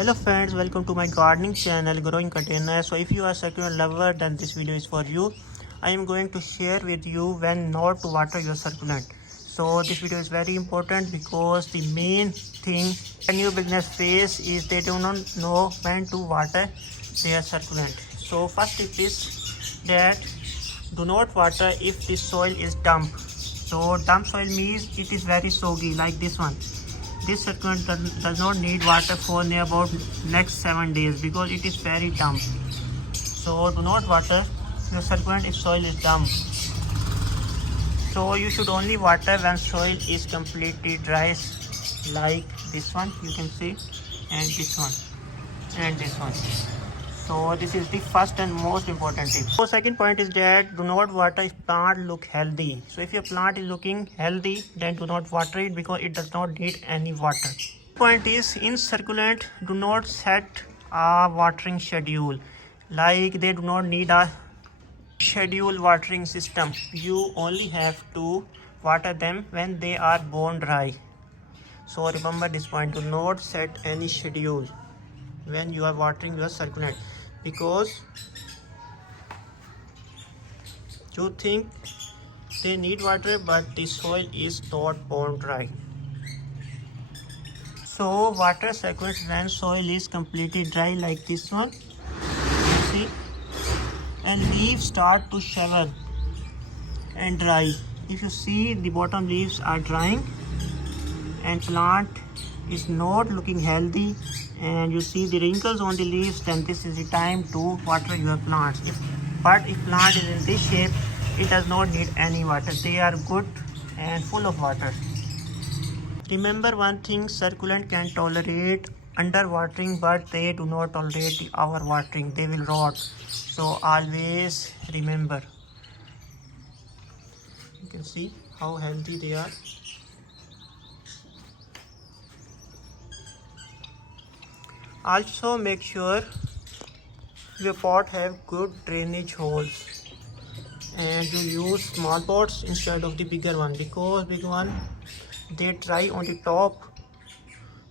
Hello friends, welcome to my gardening channel Growing Container. So if you are a succulent lover, then this video is for you. I am going to share with you when not to water your succulent. So this video is very important because the main thing a new business face is they do not know when to water their succulent. So first tip is that do not water if the soil is damp. So damp soil means it is very soggy like this one. This succulent does not need water for near about next 7 days because it is very damp. So do not water your succulent if soil is damp. So you should only water when soil is completely dry, like this one you can see, and this one, and this one. So this is the first and most important tip. So second point is that do not water if plant look healthy. So if your plant is looking healthy, then do not water it because it does not need any water. Point is in succulent, do not set a watering schedule. Like they do not need a schedule watering system. You only have to water them when they are bone dry. So remember this point, do not set any schedule when you are watering your succulent, because you think they need water but the soil is not bone dry. So water succulent when soil is completely dry like this one, you see, and leaves start to shrivel and dry. If you see the bottom leaves are drying and plant is not looking healthy and you see the wrinkles on the leaves, then this is the time to water your plants. But if plant is in this shape, it does not need any water. They are good and full of water. Remember one thing, succulent can tolerate underwatering, but they do not tolerate the overwatering. They will rot. So always remember. You can see how healthy they are. Also make sure your pot have good drainage holes and you use small pots instead of the bigger one, because big one they dry on the top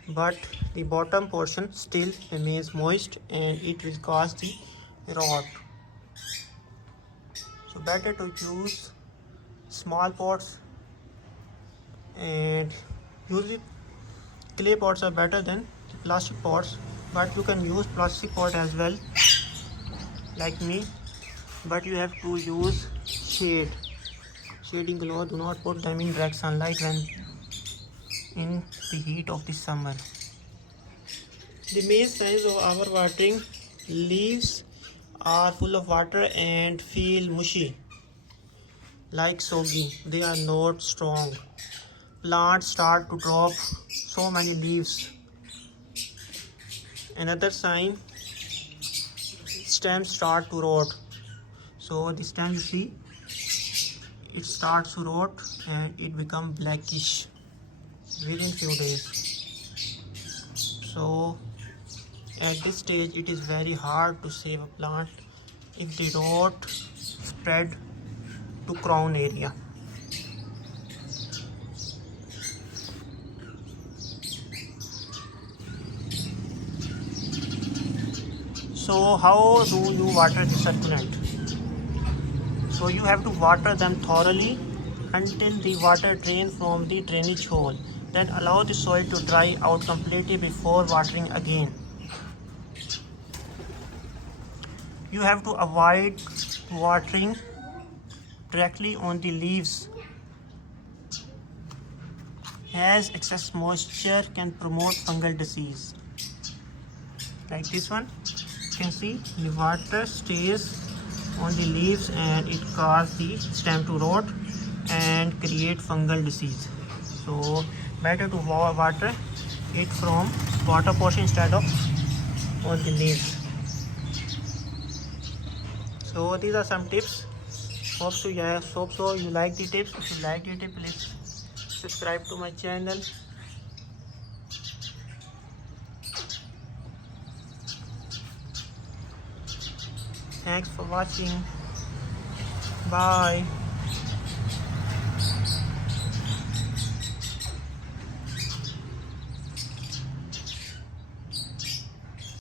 but the bottom portion still remains moist and it will cause the rot. So better to use small pots, and usually clay pots are better than plastic pots, but you can use plastic pot as well like me, but you have to use shading cloth. Do not put them in direct sunlight when in the heat of the summer. The main signs of overwatering: leaves are full of water and feel mushy like soggy. They are not strong. Plants start to drop so many leaves. Another sign, stems start to rot. So the stem, you see, it starts to rot and it become blackish within few days. So at this stage it is very hard to save a plant if the rot spread to crown area. So how do you water the succulent? So you have to water them thoroughly until the water drains from the drainage hole. Then allow the soil to dry out completely before watering again. You have to avoid watering directly on the leaves, as excess moisture can promote fungal disease. Like this one, you can see the water stays on the leaves and it causes the stem to rot and create fungal disease. So better to water it from water portion instead of on the leaves. So these are some tips. Hope so you like the tips. If you like the tip, please subscribe to my channel. Thanks for watching. Bye.